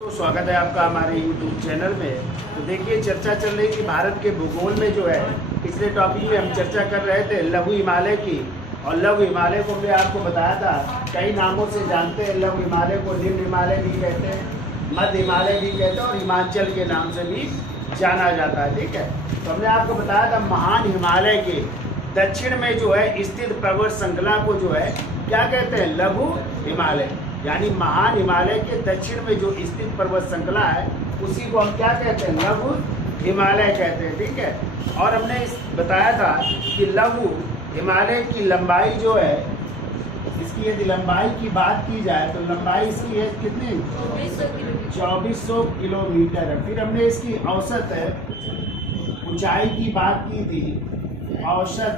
तो स्वागत है आपका हमारे YouTube चैनल में। तो देखिए, चर्चा चल रही थी भारत के भूगोल में जो है, पिछले टॉपिक में हम चर्चा कर रहे थे लघु हिमालय की। और लघु हिमालय को हमने आपको बताया था, कई नामों से जानते हैं। लघु हिमालय को निम्न हिमालय भी कहते हैं, मध्य हिमालय भी कहते हैं और हिमाचल के नाम से भी जाना जाता है। ठीक है, तो हमने आपको बताया था महान हिमालय के दक्षिण में जो है स्थित पर्वत श्रृंखला को जो है क्या कहते हैं, लघु हिमालय। यानी महान हिमालय के दक्षिण में जो स्थित पर्वत श्रृंखला है उसी को हम क्या कहते हैं, लघु हिमालय कहते हैं। ठीक है, और हमने बताया था कि लघु हिमालय की लंबाई जो है, इसकी यदि लंबाई की बात की जाए तो लंबाई इसकी है कितनी, 2400 किलोमीटर है। फिर हमने इसकी औसत ऊंचाई की बात की थी, औसत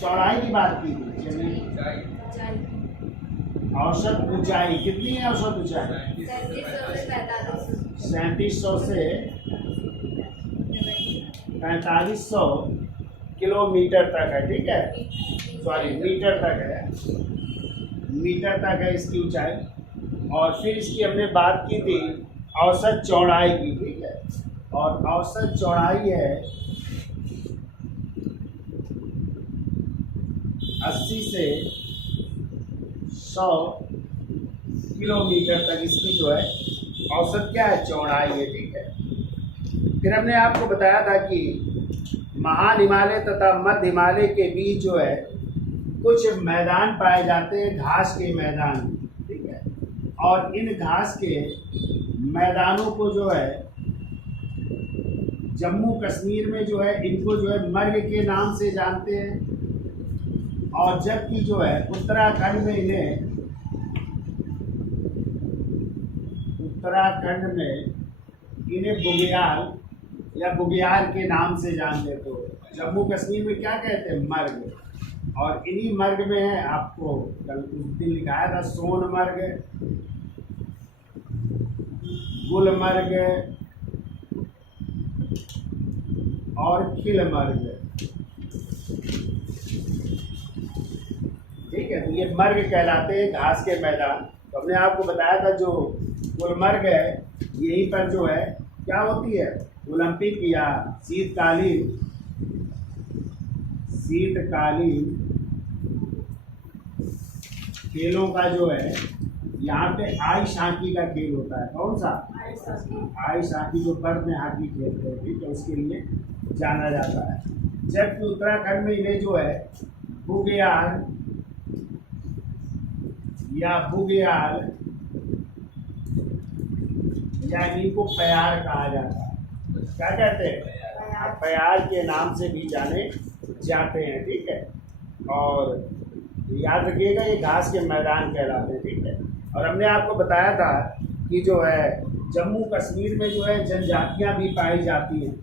चौड़ाई की बात की थी। चलिए, औसत ऊंचाई कितनी है, औसत ऊंचाई 3700 से 4500 किलोमीटर तक है। ठीक है, सॉरी मीटर तक है, मीटर तक है इसकी ऊंचाई। और फिर इसकी हमने बात की थी औसत चौड़ाई की। ठीक है, और औसत चौड़ाई है 80 से 100 किलोमीटर तक इसकी जो है औसत क्या है, चौड़ाई है। ठीक है, फिर हमने आपको बताया था कि महान हिमालय तथा मध्य हिमालय के बीच जो है कुछ मैदान पाए जाते हैं, घास के मैदान। ठीक है, और इन घास के मैदानों को जो है जम्मू कश्मीर में जो है इनको जो है मर्ग के नाम से जानते हैं। और जबकि जो है उत्तराखंड में इन्हें बुग्याल या बुग्याल के नाम से जानते। तो जम्मू कश्मीर में क्या कहते हैं, मर्ग। और इन्हीं मर्ग में है, आपको कल उस दिन लिखाया था, सोनमर्ग, गुलमर्ग और खिलमर्ग। ठीक है, तो ये मर्ग कहलाते हैं, घास के मैदान। तो हमने आपको बताया था जो गुलमर्ग है, यहीं पर जो है क्या होती है, ओलंपिक या शीतकालीन खेलों का जो है यहाँ पे आइस हॉकी का खेल होता है। कौन सा, आइस हॉकी, जो बर्फ में हॉकी खेलते हैं। ठीक है, उसके लिए जाना जाता है। जबकि उत्तराखंड में इन्हें जो है बुग्याल या इनको प्यार कहा जाता है। क्या कहते हैं, प्यार के नाम से भी जाने जाते हैं। ठीक है, और याद रखिएगा ये घास के मैदान कहलाते हैं। ठीक है, और हमने आपको बताया था कि जो है जम्मू कश्मीर में जो है जनजातियां भी पाई जाती हैं।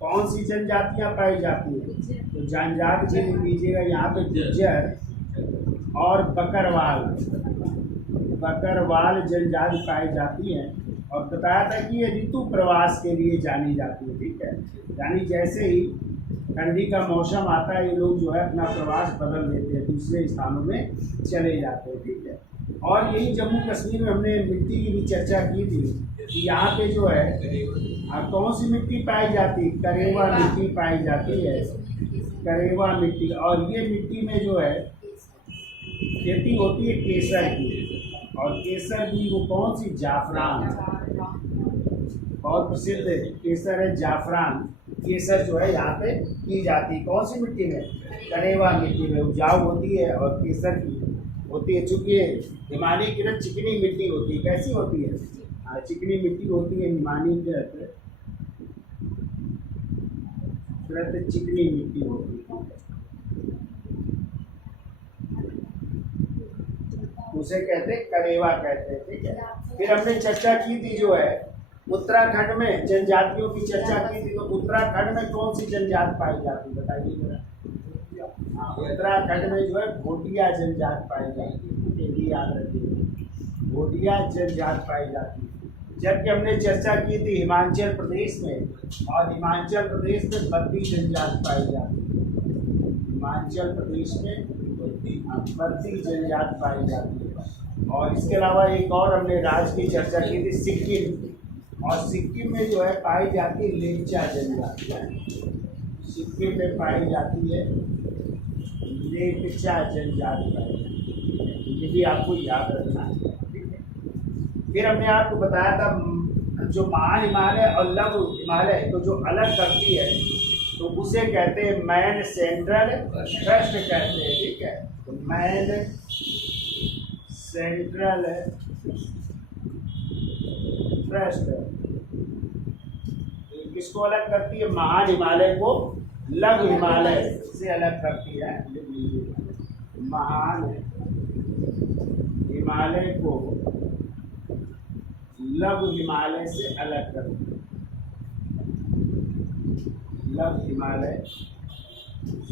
कौन सी जनजातियां पाई जाती हैं, तो जनजाति लिख लीजिएगा यहाँ पे, गुज्जर और बकरवाल जनजाति पाई जाती है। और बताया था कि ये ऋतु प्रवास के लिए जानी जाती है। ठीक है, यानी जैसे ही ठंडी का मौसम आता है ये लोग जो है अपना प्रवास बदल देते हैं, दूसरे स्थानों में चले जाते हैं। ठीक है, और यही जम्मू कश्मीर में हमने मिट्टी की भी चर्चा की थी कि यहाँ पे जो है कौन सी मिट्टी पाई जाती है, करेवा मिट्टी पाई जाती है, करेवा मिट्टी। और ये मिट्टी में जो है खेती होती है केसर की, और केसर की वो कौन सी, जाफरान, बहुत प्रसिद्ध केसर है जाफरान। केसर जो है यहाँ पे की जाती है, कौन सी मिट्टी में, करेवा मिट्टी में उपजाऊ होती है और केसर की होती है। चूँकि हिमालय की चिकनी मिट्टी होती है, कैसी होती है, चिकनी मिट्टी होती है, हिमालय की चिकनी मिट्टी होती है, उसे कहते हैं करेवा कहते हैं। ठीक है, फिर हमने चर्चा की थी जो है उत्तराखंड में जनजातियों की चर्चा की थी। तो उत्तराखंड में कौन सी जनजाति पाई जाती है, बताइए जरा। उत्तराखंड में जो है भोटिया जनजाति पाई जाती है, ये याद रखिए, भोटिया जनजाति पाई जाती है। जबकि हमने चर्चा की थी हिमाचल प्रदेश में, और हिमाचल प्रदेश में बद्दी जनजाति पाई जाती है। हिमाचल प्रदेश में बद्दी जनजाति पाई जाती है। और इसके अलावा एक और हमने राज्य की चर्चा की थी, सिक्किम। और सिक्किम में जो है पाई जाती है लेप्चा जनजाति। सिक्किम में पाई जाती है लेप्चा जनजाति। ये भी आपको याद रखना है, ठीक है। फिर हमने आपको बताया था जो महा हिमालय और लघु हिमालय को जो अलग करती है तो उसे कहते हैं मैन सेंट्रल थ्रस्ट कहते हैं, ठीक है। तो मैन सेंट्रल थ्रस्ट किसको अलग करती है? महान हिमालय को लघु हिमालय से अलग करती है। महान हिमालय को लघु हिमालय से अलग करती है। लघु हिमालय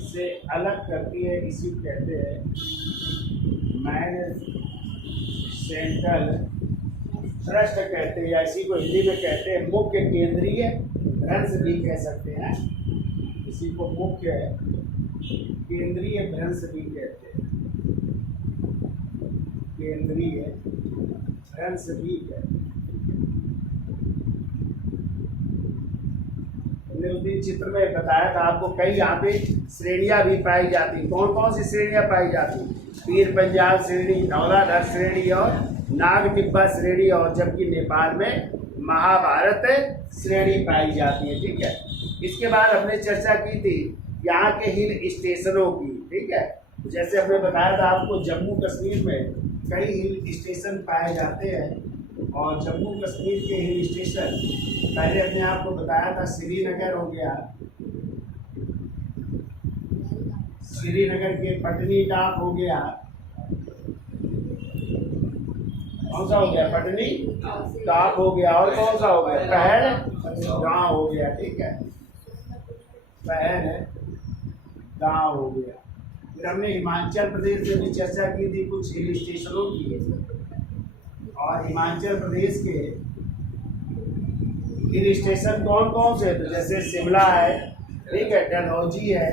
से अलग करती है, इसी को कहते हैं मैन सेंट्रल थ्रस्ट कहते हैं, या इसी को हिंदी में कहते हैं मुख्य केंद्रीय भ्रंश भी कह सकते हैं। इसी को मुख्य केंद्रीय भ्रंश भी कहते हैं, केंद्रीय भ्रंश भी कहते हैं। हमने उस दिन चित्र में बताया था आपको, कई यहाँ पे श्रेणियां भी पाई जाती। कौन कौन सी श्रेणियां पाई जाती? पीर पंजाल श्रेणी, धौलाधर श्रेणी और नाग टिब्बा श्रेणी, और जबकि नेपाल में महाभारत श्रेणी पाई जाती है, ठीक है। इसके बाद हमने चर्चा की थी यहाँ के हिल स्टेशनों की, ठीक है। जैसे हमने बताया था आपको जम्मू कश्मीर में कई हिल स्टेशन पाए जाते हैं, और जम्मू कश्मीर के हिल स्टेशन पहले हमने आपको बताया था श्रीनगर हो गया, श्रीनगर के पटनी टॉप हो गया, कौन सा हो गया? पटनी टॉप हो गया, और कौन सा हो गया? पहलगांव हो गया, ठीक है, पहलगांव हो गया। फिर हमने हिमाचल प्रदेश में भी चर्चा की थी कुछ हिल स्टेशनों की, और हिमाचल प्रदेश के हिल स्टेशन कौन कौन से? तो जैसे शिमला है, ठीक है, डलहौजी है,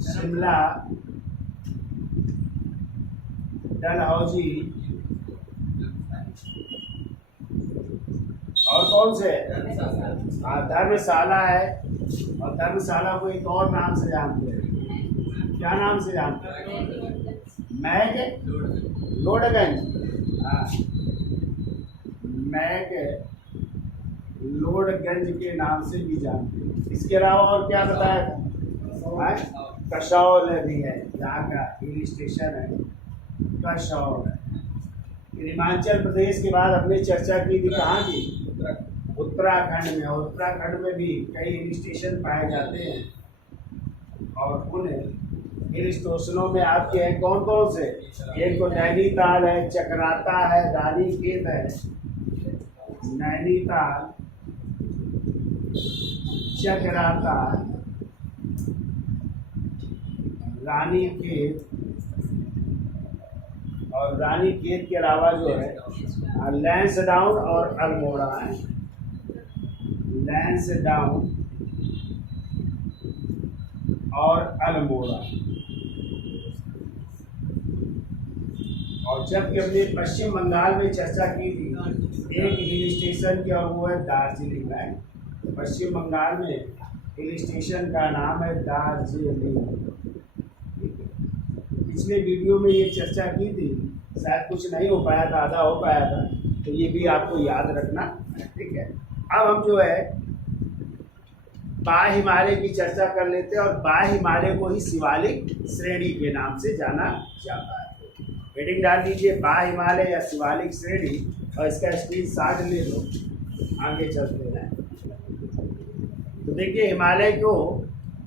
शिमला, डलहौजी, और कौन से? धर्मशाला है, और धर्मशाला को एक और नाम से जानते हैं। क्या नाम से जानते हैं? मैग लोडगंज, मैग लोडगंज के नाम से भी जानते हैं। इसके अलावा और क्या बताया था? कसौल भी है, यहाँ का हिल स्टेशन है कसौल। हिमाचल प्रदेश के बाद हमने चर्चा की थी कहाँ की? उत्तराखंड में। उत्तराखंड में भी कई हिल स्टेशन पाए जाते हैं, और उन हिल स्टेशनों में आपके हैं कौन कौन से? एक तो नैनीताल है, चक्राता है, रानीखेत है, नैनीताल, चक्राता, रानीखेत, और रानीखेत के अलावा जो है लैंसडाउन और अल्मोड़ा है, लैंसडाउन और अल्मोड़ा। और जबकि हमने पश्चिम बंगाल में चर्चा की थी एक हिल स्टेशन की, और वो है दार्जिलिंग है। पश्चिम बंगाल में हिल स्टेशन का नाम है दार्जिलिंग। पिछले वीडियो में ये चर्चा की थी, शायद कुछ नहीं हो पाया था, आधा हो पाया था, तो ये भी आपको याद रखना, ठीक है। अब हम जो है बाह्य हिमालय की चर्चा कर लेते हैं, और बाह्य हिमालय को ही शिवालिक श्रेणी के नाम से जाना जाता है। हेडिंग डाल दीजिए बाह्य हिमालय या शिवालिक श्रेणी, और इसका स्क्रीनशॉट ले लो, आगे चलते हैं। तो देखिए हिमालय को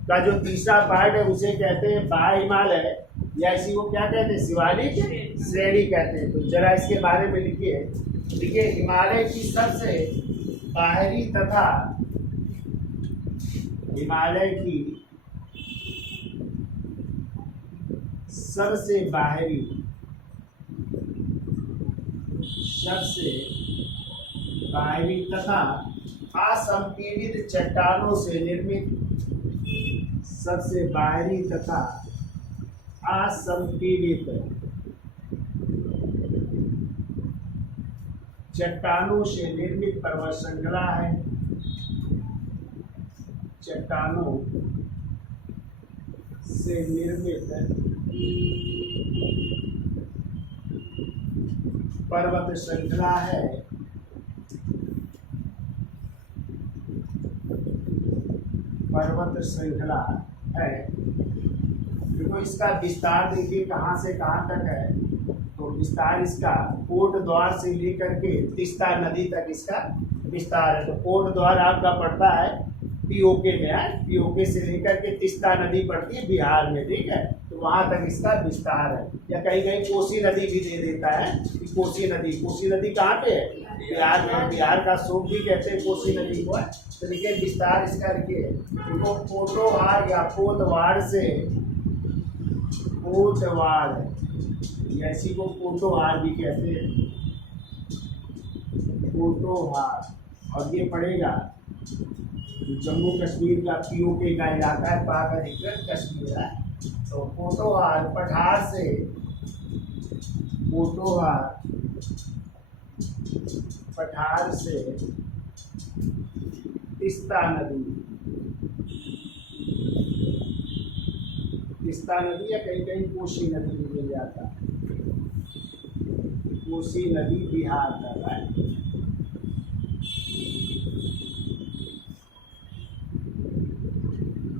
का जो तीसरा पार्ट है उसे कहते हैं बाह्य हिमालय, या इसी को क्या कहते हैं? शिवालिक श्रेणी कहते हैं। तो जरा इसके बारे में लिखिए। देखिए हिमालय की सबसे बाहरी तथा हिमालय की सबसे बाहरी, तथा असंपीड़ित चट्टानों से निर्मित, सबसे बाहरी तथा असंपीड़ित चट्टानों से निर्मित पर्वत श्रृंखला है। चट्टानों से निर्मित पर्वत श्रृंखला है। पर्वत श्रृंखला है। देखो इसका विस्तार देखिए कहाँ से कहाँ तक है। तो विस्तार इसका कोट द्वार से लेकर के तीस्ता नदी तक इसका विस्तार है। तो कोट द्वार आपका पड़ता है पीओके में है। पीओके से लेकर के तीस्ता नदी पड़ती है बिहार में, ठीक है। तो वहां तक इसका विस्तार है। या कहीं कहीं कोसी नदी भी दे देता है कि कोसी नदी कहाँ पे है? बिहार में। बिहार का शोक भी कहते हैं कोसी नदी को है। तो देखिए विस्तार इसका देखिए, देखो कोटवाड़ या कोटवाड़ से कोटवाड़, इसी को कोटवाड़ भी कहते हैं, कोटवाड़। और ये पड़ेगा जम्मू कश्मीर का पीओके का इलाका है, पाक अधिकृत कश्मीर है। तो कोटवाड़ पठार से, कोटवाड़ पठार से तीस्ता नदी, तीस्ता नदी या कहीं कहीं कोसी नदी भी मिल जाता है। कोसी नदी बिहार तक है।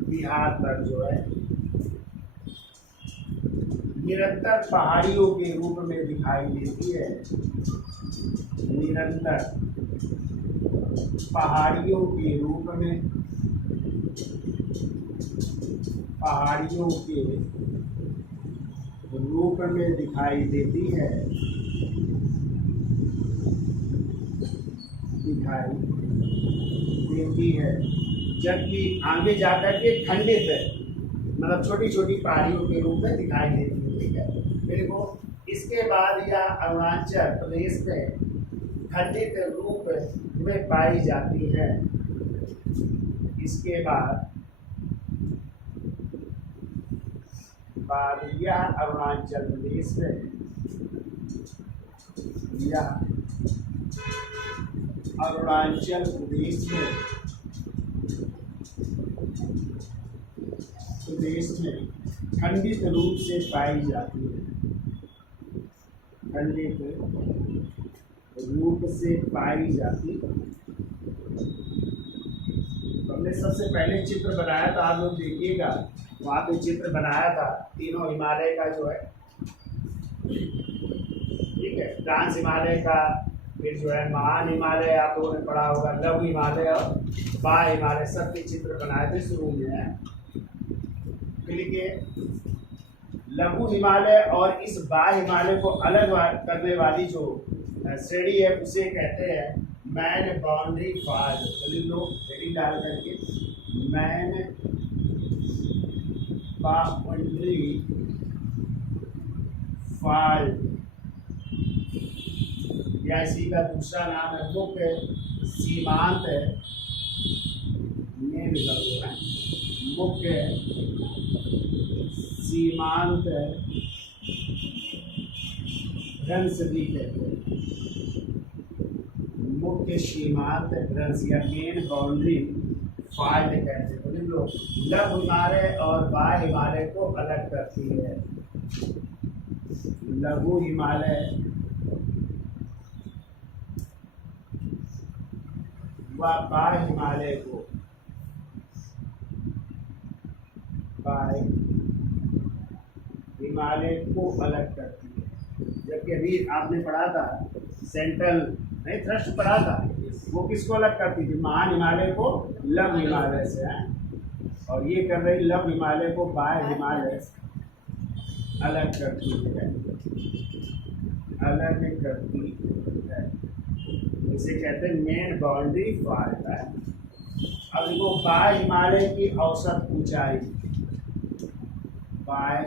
बिहार तक जो है निरंतर पहाड़ियों के रूप में दिखाई देती है। निरंतर पहाड़ियों के रूप में, पहाड़ियों के रूप में दिखाई देती है, दिखाई देती है। जबकि आगे जाकर के खंडित है, मतलब छोटी छोटी पहाड़ियों के रूप में दिखाई देती है, ठीक है। देखो इसके बाद यह अरुणाचल प्रदेश में खंडित रूप में पाई जाती है। इसके बाद यह अरुणाचल प्रदेश में, यह अरुणाचल प्रदेश में खंडित रूप से पाई जाती है। खंडित रूप से पाई जाती है। तो हमने सबसे पहले चित्र बनाया था, आप लोग देखिएगा, वहाँ पे चित्र बनाया था तीनों हिमालय का जो है, ठीक है। ट्रांस हिमालय का, फिर जो है महान हिमालय आप लोगों ने पढ़ा होगा, लघु हिमालय और बा हिमालय, सबके चित्र बनाए थे शुरू में। लिखिए लघु हिमालय और इस बा हिमालय को अलग करने वाली जो श्रेणी है उसे कहते हैं मैन बाउंड्री फॉल्ट। चलिए लोग हेडिंग डाल करके मैन बाउंड्री फॉल्ट, या इसी का दूसरा नाम है मुख्य सीमांत, मुख्य सीमांत भ्रंश भी कहते हैं। मुख्य सीमांत भ्रंश या मेन बाउंड्री फॉल्ट कहते हैं। तो लोग लघु हिमालय और बा हिमालय को अलग करती है। लघु हिमालय व बा हिमालय को, हिमालय को अलग करती है। जबकि अभी आपने पढ़ा था सेंट्रल नहीं थ्रस्ट पढ़ा था, वो किसको अलग करती थी? महान हिमालय को लघु हिमालय से है, और ये कर रही लघु हिमालय को बाह्य हिमालय अलग करती है, अलग करती है। इसे कहते हैं मेन बाउंड्री फॉल्ट है। अब देखो बाह्य हिमालय की औसत ऊंचाई, बाह्य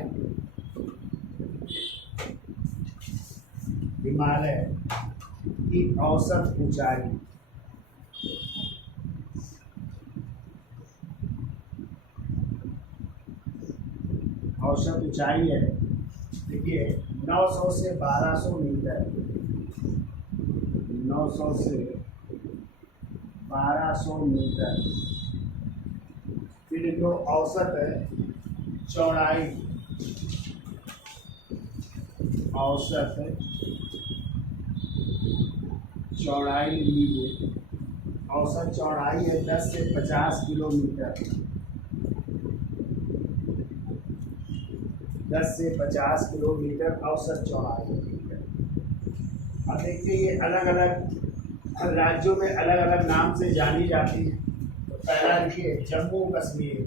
हिमालय की औसत ऊंचाई, औसत ऊंचाई है देखिए 900 से 1200 मीटर, 900 से 1200 मीटर। फिर जो औसत चौड़ाई, औसत चौड़ाई लीजिए, औसत चौड़ाई है 10 से 50 किलोमीटर। 10 से 50 किलोमीटर औसत चौड़ाई है। अब देखिए ये अलग अलग राज्यों में अलग अलग नाम से जानी जाती है। तो पहला देखिए जम्मू कश्मीर।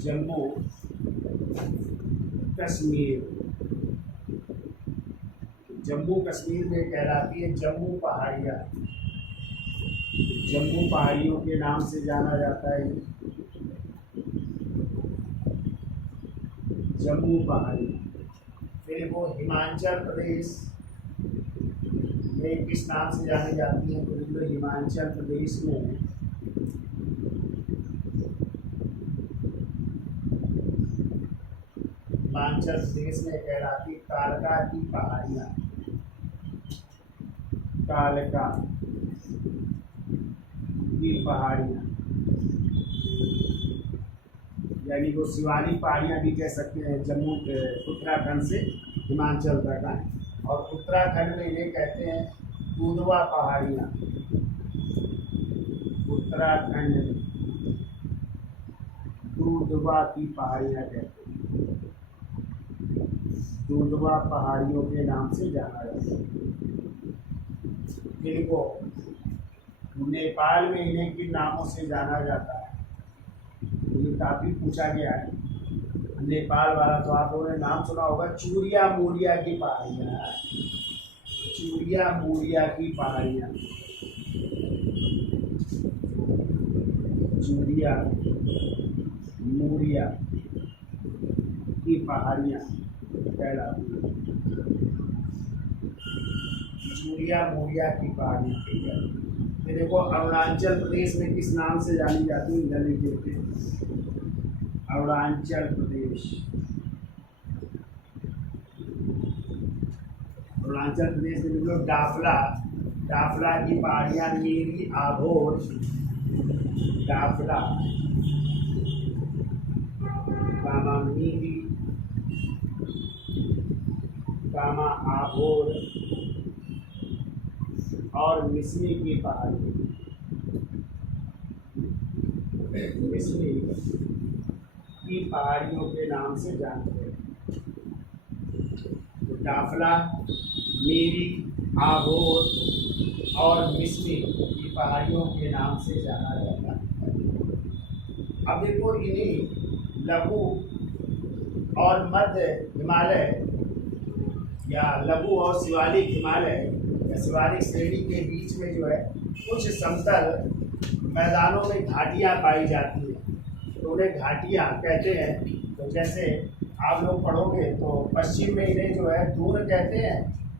जम्मू कश्मीर, जम्मू कश्मीर में कहलाती है जम्मू पहाड़ियाँ। जम्मू पहाड़ियों के नाम से जाना जाता है। जम्मू पहाड़ी। फिर वो हिमाचल प्रदेश में किस नाम से जानी जाती है? तो हिमाचल प्रदेश में हिमाचल प्रदेश में कहलाती कालका की पहाड़ियाँ। कालका की पहाड़ियाँ, यानी वो शिवालिक पहाड़ियाँ भी कह सकते हैं। जम्मू उत्तराखंड से हिमाचल तक है। और उत्तराखंड में ये कहते हैं दुधवा पहाड़ियाँ। उत्तराखंड में दुधवा की पहाड़ियाँ कहते हैं। दुधवा पहाड़ियों के नाम से जाना जाता है। इनको नेपाल में इन्हें किन नामों से जाना जाता है? ये काफी पूछा गया है। नेपाल वाला तो आप लोगों ने नाम सुना होगा, चूरिया मूरिया की पहाड़ियाँ। चूरिया मूरिया की पहाड़ियाँ, चूरिया मूरिया की पहाड़ियाँ कहलाती है। चूरिया मूरिया की पहाड़ियाँ, ठीक है। फिर देखो अरुणाचल प्रदेश में किस नाम से जानी जाती है? इधर लिख देते हैं अरुणाचल प्रदेश। अरुणाचल प्रदेश में जो डाफला, डाफला की पहाड़ियाँ, नीरी आभोर, डाफला, कामा नीरी, कामा आभोर और मिसमी की पहाड़ी। मिसमी की पहाड़ियों के नाम से जानते हैं। तो डाफला, मीरी, आभोर और मिसमी की पहाड़ियों के नाम से जाना जाता है। अब देखो इन्हीं लघु और मध्य हिमालय या लघु और शिवालिक हिमालय या शिवालिक श्रेणी के बीच में जो है कुछ समतल मैदानों में घाटियाँ पाई जाती हैं। तो उन्हें घाटियाँ कहते हैं। तो जैसे आप लोग पढ़ोगे तो पश्चिम में इन्हें जो है दूर कहते हैं,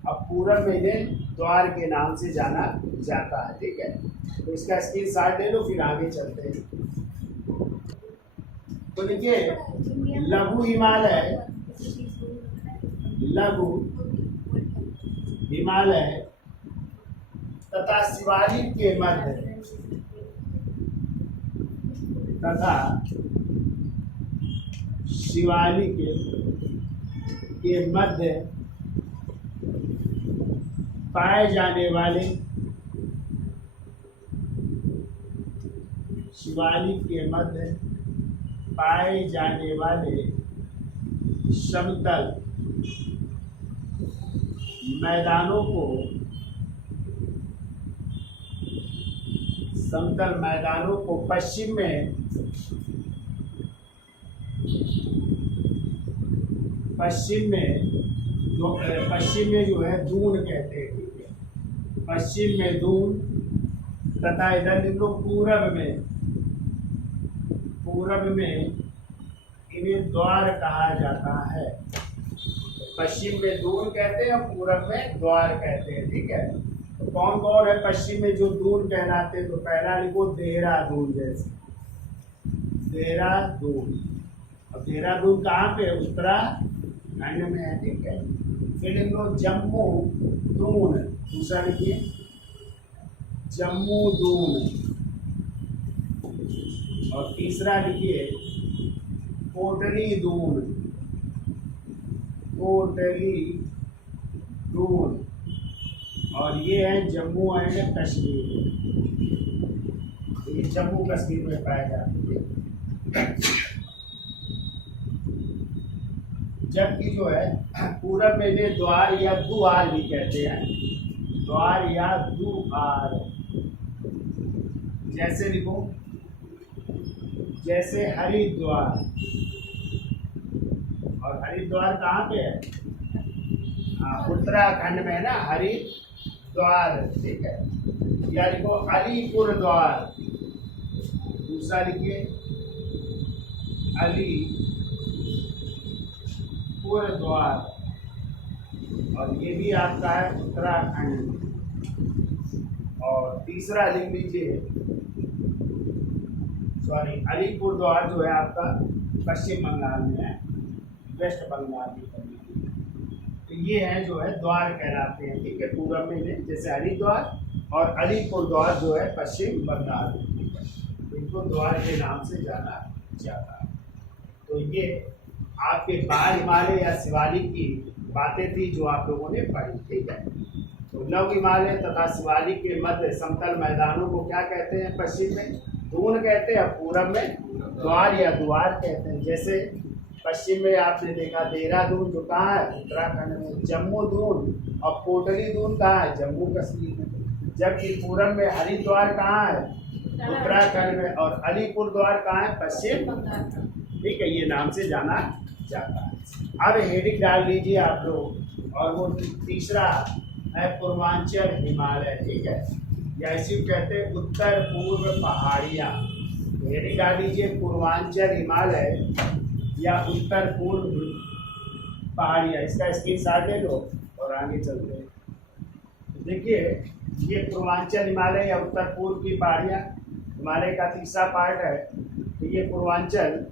अब पूरब में इन्हें द्वार के नाम से जाना जाता है, ठीक है। तो इसका स्क्रीनशॉट ले लो, फिर आगे चलते हैं। तो देखिए लघु हिमालय, लघु हिमालय तथा शिवालिक के मध्य, तथा शिवालिक के मध्य पाए जाने वाले, शिवालिक के मध्य पाए जाने वाले समतल मैदानों को, समतल मैदानों को पश्चिम में, पश्चिम में जो है दून कहते हैं, ठीक है। पश्चिम में दून तथा इधर देखो पूरब में, पूरब में इन्हें द्वार कहा जाता है। पश्चिम में दून कहते हैं, पूरब में द्वार कहते हैं, ठीक है। तो कौन कौन है पश्चिम में जो दून कहलाते हैं? तो पहला लिखो देहरादून। जैसे देहरादून, अब देहरादून कहाँ पे? उत्तराखंड में है, ठीक है। फिर लिख लो जम्मू दून, दूसरा लिखिए जम्मू दून, और तीसरा लिखिए कोटली दून, कोटली दून, और ये है जम्मू एंड कश्मीर, ये जम्मू कश्मीर में पाया जाता है। जबकि जो है पूरब में इन्हें द्वार या दुआर भी कहते हैं, द्वार या दुआर। जैसे लिखो, जैसे हरिद्वार, और हरिद्वार कहाँ पे है? उत्तराखंड में है ना हरिद्वार, ठीक है। या लिखो अलीपुर द्वार, दूसरा लिखिए अलीपुर द्वार, और ये भी आपका है उत्तराखंड। और तीसरा लिख लीजिए, सॉरी, अलीपुर द्वार जो है आपका पश्चिम बंगाल में है, वेस्ट बंगाल की तरफ। तो ये है जो है द्वार कहलाते हैं, ठीक है, पूरब में जैसे हरिद्वार, और अलीपुर द्वार जो है पश्चिम बंगाल में, इनको द्वार के नाम से जाना जाता है। तो ये आपके बार हिमालय या शिवालिक की बातें थी जो आप लोगों ने पढ़ी, ठीक है। तो लघु हिमालय तथा शिवालिक के मध्य समतल मैदानों को क्या कहते हैं? पश्चिम में दून कहते हैं, पूरब में द्वार या दुआर कहते हैं। जैसे पश्चिम में आपने देखा देहरादून जो कहाँ है? उत्तराखंड में। जम्मू दून और कोटली दून कहाँ है? जम्मू कश्मीर में। जबकि पूरब में हरिद्वार कहाँ है? उत्तराखंड में। और अलीपुर द्वार कहाँ है? पश्चिम, ठीक है, ये नाम से जाना जाता है। अब हेडिंग डाल लीजिए आप लोग, और वो तीसरा है पूर्वांचल हिमालय, ठीक है, या इसी को कहते हैं उत्तर पूर्व पहाड़ियाँ। हेडिंग डाल लीजिए पूर्वांचल हिमालय या उत्तर पूर्व पहाड़ियाँ। इसका स्क्रीनशॉट ले लो और आगे चलते हैं। देखिए, ये पूर्वांचल हिमालय या उत्तर पूर्व की पहाड़ियाँ हिमालय का तीसरा पार्ट है। तो ये पूर्वांचल,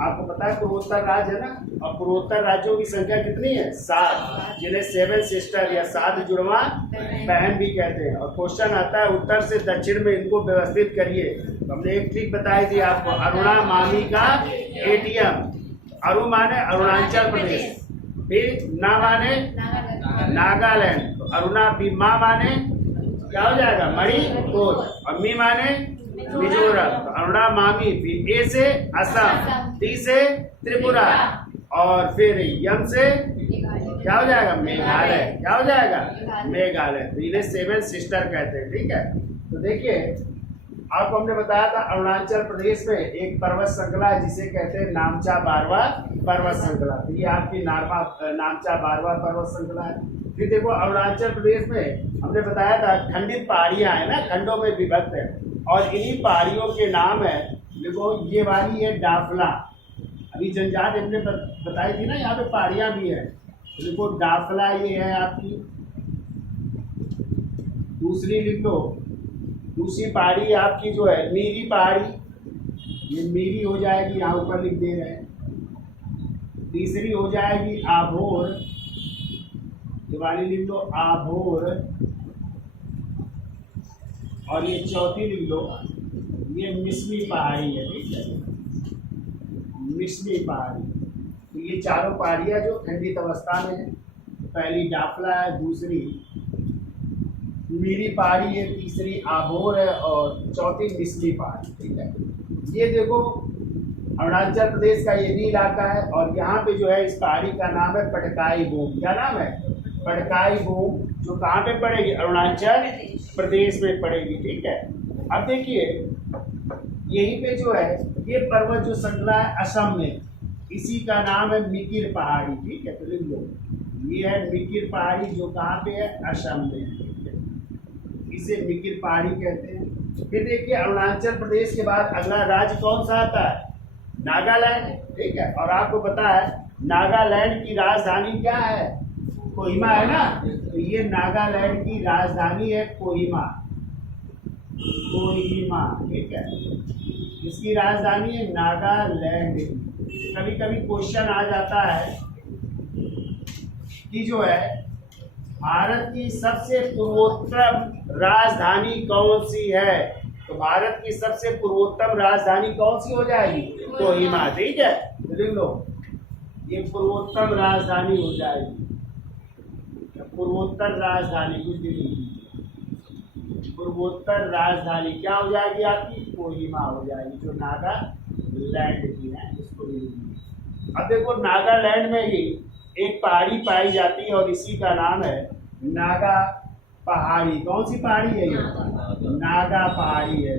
आपको पता है पूर्वोत्तर राज्य है ना, और पूर्वोत्तर राज्यों की संख्या कितनी है? 7, जिन्हें 7 सिस्टर या 7 जुड़वा बहन भी कहते हैं। और क्वेश्चन आता है उत्तर से दक्षिण में इनको व्यवस्थित करिए। तो हमने एक ट्रिक बताई थी आपको, अरुणा मामी का ATM। अरु माने अरुणाचल प्रदेश, फिर ना माने नागालैंड, तो अरुणा भी माँ माने क्या हो जाएगा? मणिपुर, और मी माने मिजोरम। तो अरुणा मामी, फिर ए से असम, टी से त्रिपुरा, और फिर यम से क्या हो जाएगा? मेघालय। क्या हो जाएगा? मेघालय। तो इन्हें 7 सिस्टर कहते हैं, ठीक है। तो देखिए, आपको हमने बताया था अरुणाचल प्रदेश में एक पर्वत श्रृंखला है जिसे कहते हैं नामचा बारवा पर्वत श्रृंखला। तो ये आपकी नामचा बारवा पर्वत श्रृंखला है। फिर देखो, अरुणाचल प्रदेश में हमने बताया था खंडित पहाड़ियां है ना, खंडों में विभक्त है, और इन्हीं पहाड़ियों के नाम है। देखो, ये वाली है डाफला, अभी जनजात हमने बताई थी ना, यहाँ पे पहाड़ियां भी है। तो देखो, डाफला ये है आपकी। दूसरी लिख लो, दूसरी पहाड़ी आपकी जो है मीरी पहाड़ी, ये मीरी हो जाएगी, यहाँ ऊपर लिख दे रहे हैं। तीसरी हो जाएगी आभोर, ये वाली लिख लो आभोर, और ये चौथी लिख लो, ये मिसमी पहाड़ी है, ठीक है, मिसमी पहाड़ी। तो ये चारों पहाड़ियाँ जो खंडित अवस्था में है, पहली डाफला है, दूसरी मीरी पहाड़ी है, तीसरी आभोर है, और चौथी मिसमी पहाड़ी, ठीक है। ये देखो, अरुणाचल प्रदेश का ये भी इलाका है, और यहाँ पे जो है इस पहाड़ी का नाम है पटकाई बूम। क्या नाम है? पटकाई बूम, जो कहाँ पे पड़ेगी? अरुणाचल प्रदेश में पड़ेगी, ठीक है। अब देखिए, यहीं पे जो है ये पर्वत जो श्रृंखला है असम में, इसी का नाम है मिकिर पहाड़ी, ठीक है। तो लिख लो, ये है मिकिर पहाड़ी, जो कहाँ पे है? असम में, ठीक है। इसे मिकिर पहाड़ी कहते हैं। फिर देखिए, अरुणाचल प्रदेश के बाद अगला राज्य कौन सा आता है? नागालैंड, ठीक है। और आपको पता है नागालैंड की राजधानी क्या है? कोहिमा है ना। तो ये नागालैंड की राजधानी है कोहिमा, कोहिमा, ठीक है। इसकी राजधानी है नागालैंड। कभी कभी क्वेश्चन आ जाता है कि जो है भारत की सबसे पूर्वोत्तर राजधानी कौन सी है। तो भारत की सबसे पूर्वोत्तर राजधानी कौन सी हो जाएगी? कोहिमा। ठीक है, तो लिख लो ये पूर्वोत्तर राजधानी हो जाएगी। पूर्वोत्तर राजधानी कुछ भी, पूर्वोत्तर राजधानी क्या हो जाएगी आपकी? कोहिमा हो जाएगी, जो नागालैंड की है इसको ले लीजिए। अब देखो नागालैंड में ही एक पहाड़ी पाई जाती है और इसी का नाम है नागा पहाड़ी। कौन सी पहाड़ी है ये? नागा पहाड़ी है।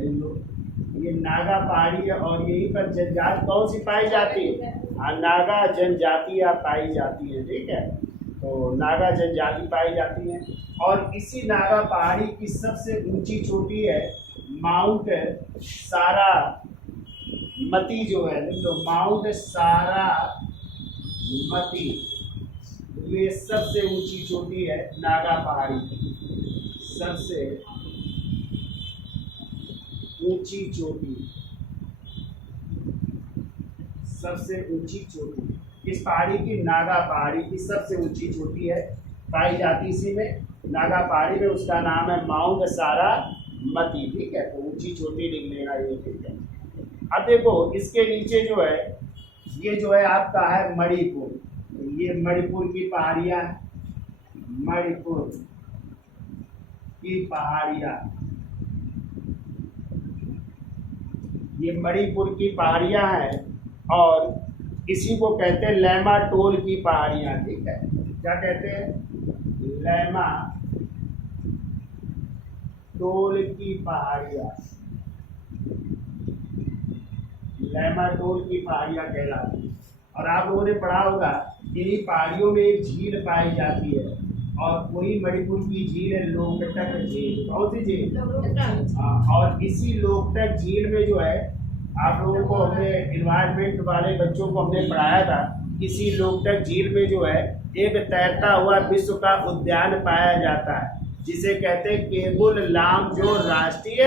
ये नागा पहाड़ी है और यहीं पर जनजाति कौन सी पाई जाती है? नागा जनजातियाँ पाई जाती है। ठीक है, तो नागा जनजाति पाई जाती है और इसी नागा पहाड़ी की सबसे ऊंची चोटी है माउंट सारा मती जो है। तो माउंट सारा मती, ये सबसे ऊंची चोटी है नागा पहाड़ी की, सबसे ऊंची चोटी, सबसे ऊंची चोटी इस पहाड़ी की नागा पहाड़ी की सबसे ऊंची चोटी है, पाई जाती इसी में नागा पहाड़ी में। उसका नाम है माउंट सारा मती। ठीक है, तो ऊंची चोटी लिख लेना ये। ठीक है, अब देखो इसके नीचे जो है ये जो है आपका है मणिपुर। ये मणिपुर की पहाड़ियाँ, मणिपुर की पहाड़ियाँ, ये मणिपुर की पहाड़ियाँ हैं और इसी को कहते हैं लैमा टोल की पहाड़ियाँ। ठीक है, क्या कहते हैं? लैमा टोल की पहाड़ियाँ, लैमा टोल की पहाड़ियाँ कहलाती है। और आप लोगों ने पढ़ा होगा इन्हीं पहाड़ियों में एक झील पाई जाती है और वही मणिपुर की झील है लोकटक झील। कौन सी झील? और इसी लोकटक झील में जो है आप लोगों को हमने इन्वायरमेंट वाले बच्चों को हमने पढ़ाया था, इसी लोकटक झील में जो है एक तैरता हुआ विश्व का उद्यान पाया जाता है जिसे कहते हैं केबुल लामजो राष्ट्रीय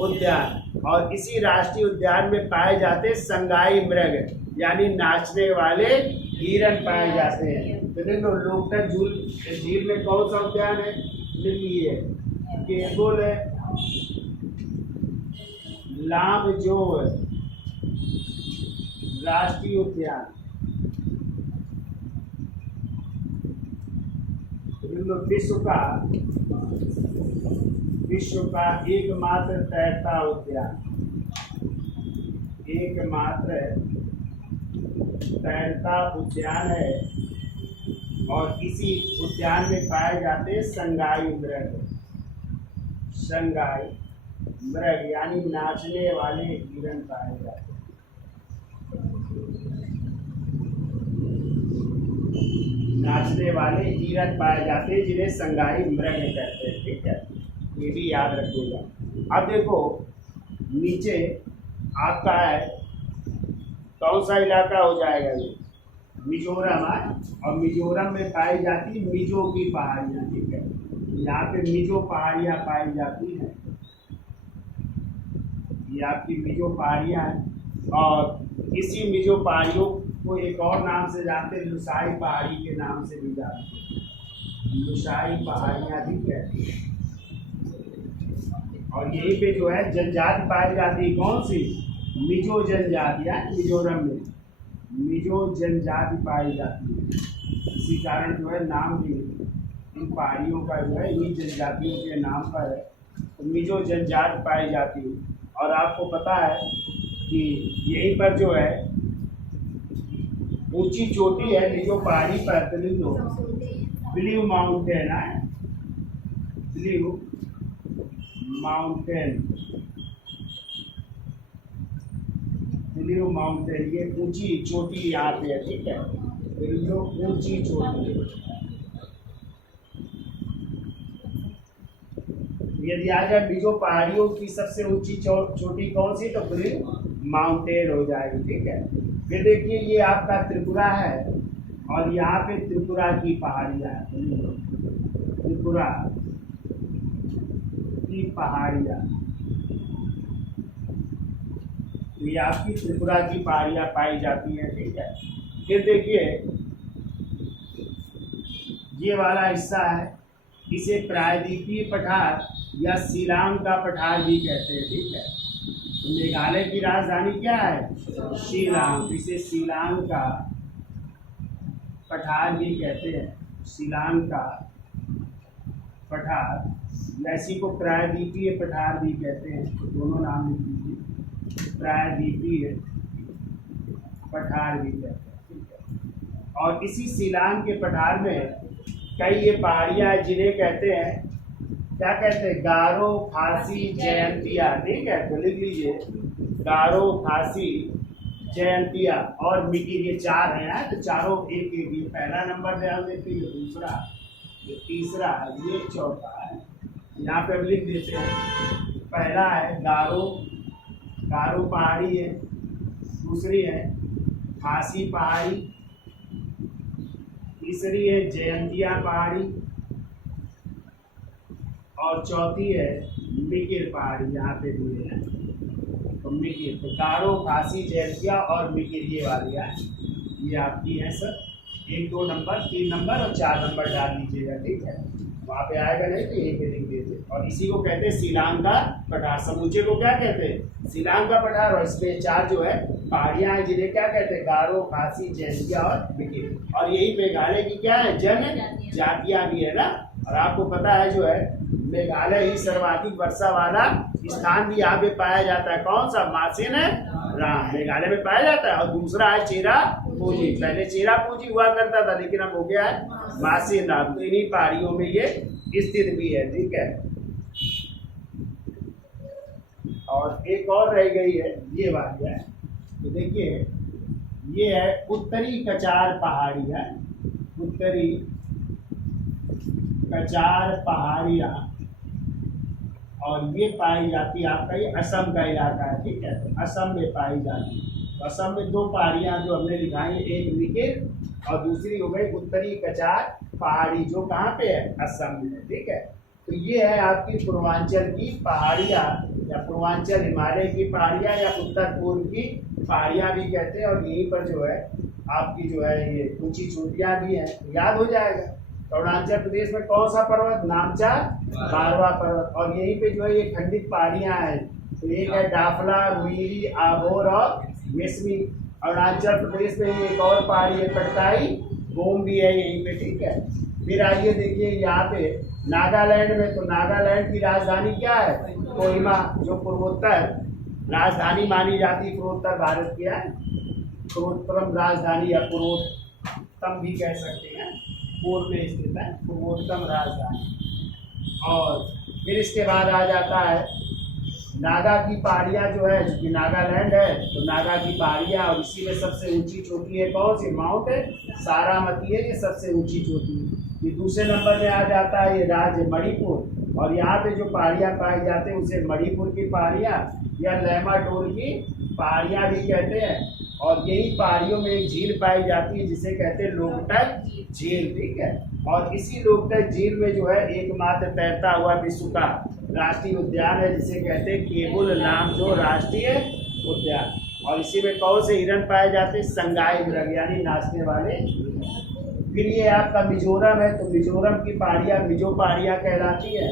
उद्यान। और इसी राष्ट्रीय उद्यान में पाए जाते संगाई मृग यानी नाचने वाले हिरन पाए जाते हैं। तो देखो लोकटक झील में कौन सा उद्यान है? लिखिए केबुल लामजो राष्ट्रीय उद्यान। विश्व का एकमात्र तैरता उद्यान, एकमात्र तैरता उद्यान है और इसी उद्यान में पाए जाते हैं संगाई मृग। संगाई मृग यानी नाचने वाले हिरन पाए जाते हैं। नाचने वाले हिरन पाए जाते हैं जिन्हें संगाई मृग कहते हैं। ठीक है, ये भी याद रखिएगा। अब देखो नीचे आपका है कौन सा इलाका हो जाएगा? ये मिजोरम है और मिजोरम में पाई जाती मिजो की पहाड़ियाँ। ठीक है, यहाँ पे मिजो पहाड़ियाँ पाई जाती हैं, ये आपकी मिजो पहाड़ियाँ हैं और इसी मिजो पहाड़ियों को एक और नाम से जानते हैं, लुसाई पहाड़ी के नाम से भी जानते हैं, लुसाई पहाड़ियाँ। ठीक है, और यहीं पे जो है जनजाति पाई जाती है। कौन सी? मिजो जनजाति है, मिजोरम में मिजो जनजाति पाई जाती है। इसी कारण जो है नाम भी इन पहाड़ियों का जो है इन्हीं जनजातियों के नाम पर है, तो मिजो जनजाति पाई जाती है। और आपको पता है कि यहीं पर जो है ऊंची चोटी है मिजो पहाड़ी पर, ब्लू माउंटेन है, ब्लू माउंटेन, ब्लू माउंटेन ये ऊंची चोटी यहाँ पे है। ठीक है, जो ऊंची चोटी है, यदि आ जाए मिजो पहाड़ियों की सबसे ऊंची चोटी कौन सी? तो ब्लू माउंटेन हो जाएगी। ठीक है, फिर देखिए ये आपका त्रिपुरा है और यहाँ पे त्रिपुरा की पहाड़ियाँ, त्रिपुरा की पहाड़ियाँ, ये आपकी त्रिपुरा की पहाड़ियाँ पाई जाती हैं। ठीक है, फिर देखिए ये वाला हिस्सा है, इसे प्रायद्वीपीय पठार या शिलांग का पठार भी कहते हैं। ठीक है, तो मेघालय की राजधानी क्या है? शिलांग। इसे शिलांग का पठार भी कहते हैं, शिलांग का पठार, या इसी को प्रायद्वीपीय पठार भी कहते हैं। तो दोनों नाम लिख लीजिए, प्रायद्वीपीय पठार भी कहते हैं। ठीक है, और इसी शिलांग के पठार में कई ये पहाड़ियाँ हैं जिन्हें कहते हैं, क्या कहते हैं? गारो, खासी, जयंतिया। ठीक है, तो लिख लीजिए गारो, खासी, जयंतिया और मिकिर, ये 4 हैं। तो चारों एक एक, ये पहला नंबर ध्यान देते हैं, दूसरा, ये तीसरा, ये चौथा है। यहाँ पे हम लिख देते हैं, पहला है गारो, गारो पहाड़ी है, दूसरी है खासी पहाड़ी, तीसरी है जयंतिया पहाड़ी और चौथी है मिकिर पहाड़ी। यहाँ पे दिए हैं तो मिकिर, तो गारो, खासी, जयंतिया और मिकिर ये वाली है, ये आपकी है सर। 1, 2 नंबर, 3 नंबर और 4 नंबर डाल लीजिएगा। ठीक है, वहाँ पे आएगा नहीं तो यहीं पे लिख देते। और इसी को कहते हैं शिलांग का पठार। समूचे को क्या कहते हैं? शिलांग का पठार। और इसमें 4 जो है पहाड़ियाँ हैं जिन्हें क्या कहते हैं? गारो, खासी, जयंतिया और मिकिर। और यही मेघालय की क्या है? जनजातियाँ भी है ना। और आपको पता है जो है मेघालय ही सर्वाधिक वर्षा वाला स्थान भी यहाँ पे पाया जाता है। कौन सा? मासिन राम मेघालय में पाया जाता है। और दूसरा है चेरापूंजी। पहले चेरापूंजी हुआ करता था, लेकिन अब हो गया है मासिन राम। तो इन्हीं पहाड़ियों में ये स्थित भी है। ठीक है, और एक और रह गई है, ये वाली है। तो देखिए ये है उत्तरी कचार पहाड़ी है, उत्तरी कचार पहाड़ियाँ, और ये पाई जाती है आपका, ये असम का इलाका है। ठीक है, तो असम में पाई जाती है। तो असम में 2 पहाड़ियाँ जो हमने दिखाई, एक मिकिर और दूसरी हो गई उत्तरी कचार पहाड़ी, जो कहाँ पे है? असम में। ठीक है, तो ये है आपकी पूर्वांचल की पहाड़ियाँ, या पूर्वांचल हिमालय की पहाड़ियाँ, या उत्तर पूर्व की पहाड़ियाँ भी कहते हैं। और यहीं पर जो है आपकी जो है ये ऊंची चोटियाँ भी हैं, याद हो जाएगा। अरुणाचल प्रदेश में कौन सा पर्वत? नामचा बारवा पर्वत। और यहीं पे जो है ये खंडित पहाड़ियाँ हैं। तो एक है डाफला, रुईरी, आबोर और मेसमी। अरुणाचल प्रदेश में एक और पहाड़ी है पटकाई गोम भी है यहीं पे। ठीक है, फिर आइए देखिए यहाँ पे नागालैंड में। तो नागालैंड की राजधानी क्या है? कोहिमा, जो पूर्वोत्तर राजधानी मानी जाती है, पूर्वोत्तर भारत की है, पूर्वोत्तरम राजधानी या पूर्वोत्तम भी कह सकते हैं, पूर्व में स्थित है, पूर्वोत्तम राजधानी। और फिर इसके बाद आ जाता है नागा की पहाड़ियाँ जो है, जो कि नागालैंड है। तो नागा की पहाड़ियाँ, और इसी में सबसे ऊंची चोटी है कौन सी? माउंट सारामती है, ये सबसे ऊंची चोटी है। ये दूसरे नंबर में आ जाता है ये राज्य मणिपुर। और यहाँ पे जो पहाड़ियाँ पाई जाते हैं उसे मणिपुर की पहाड़ियाँ या लैमाडोर की पहाड़ियाँ भी कहते हैं। और यही पहाड़ियों में एक झील पाई जाती है जिसे कहते हैं लोकटक झील। ठीक है, और इसी लोकटक झील में जो है एकमात्र तैरता हुआ विश्व का राष्ट्रीय उद्यान है, जिसे कहते हैं केबुल लामजो राष्ट्रीय उद्यान। और इसी में कौन से हिरण पाए जाते हैं? संगाई मृग, यानी नाचने वाले। फिर ये आपका मिजोरम है। तो मिजोरम की पहाड़ियाँ मिजो पहाड़ियाँ कहलाती है।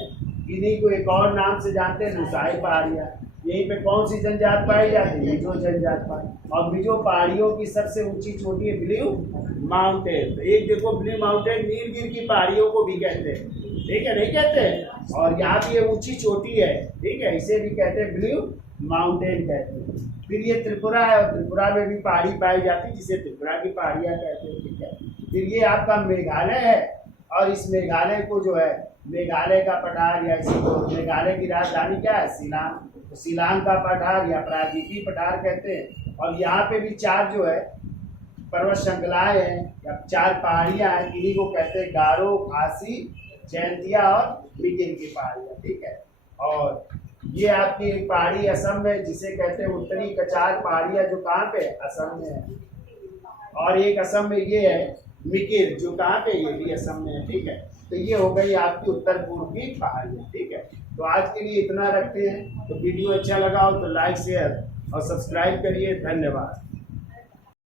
इन्हीं को एक और नाम से जानते हैं, नुसाई पहाड़ियाँ। यहीं पे कौन सी जनजात पाई जाती है? मिजो जनजात पाई। और मिजो पहाड़ियों की सबसे ऊंची चोटी है ब्लू माउंटेन। तो एक देखो ब्लू माउंटेन नीलगिरी की पहाड़ियों को भी कहते हैं। ठीक है, नहीं कहते? और यहाँ भी ये ऊंची चोटी है। ठीक है, इसे भी कहते हैं ब्लू माउंटेन कहते हैं। फिर ये त्रिपुरा है, और त्रिपुरा में भी पहाड़ी पाई जाती है जिसे त्रिपुरा की पहाड़ियाँ कहते हैं। ठीक है, फिर ये आपका मेघालय है। और इस मेघालय को जो है मेघालय का पठार, या इसी को मेघालय की राजधानी क्या है? शिलांग। तो शिलांग का पठार या प्रायद्वीपीय पठार कहते हैं। और यहाँ पे भी 4 जो है पर्वत श्रृंखलाएं हैं या 4 पहाड़ियाँ हैं, इन्हीं को कहते हैं गारो, खासी, जयंतिया और मिकिर की पहाड़ियाँ। ठीक है, और ये आपकी पहाड़ी असम में जिसे कहते हैं उत्तरी कचार पहाड़ियाँ, जो कहाँ पे? असम में है। और एक असम में ये है मिकिर, जो कहाँ पे? ये भी असम में है। ठीक है, तो ये हो गई आपकी उत्तर पूर्व की पहाड़ियाँ। ठीक है, तो आज के लिए इतना रखते हैं। तो वीडियो अच्छा लगा हो तो लाइक, शेयर और सब्सक्राइब करिए। धन्यवाद।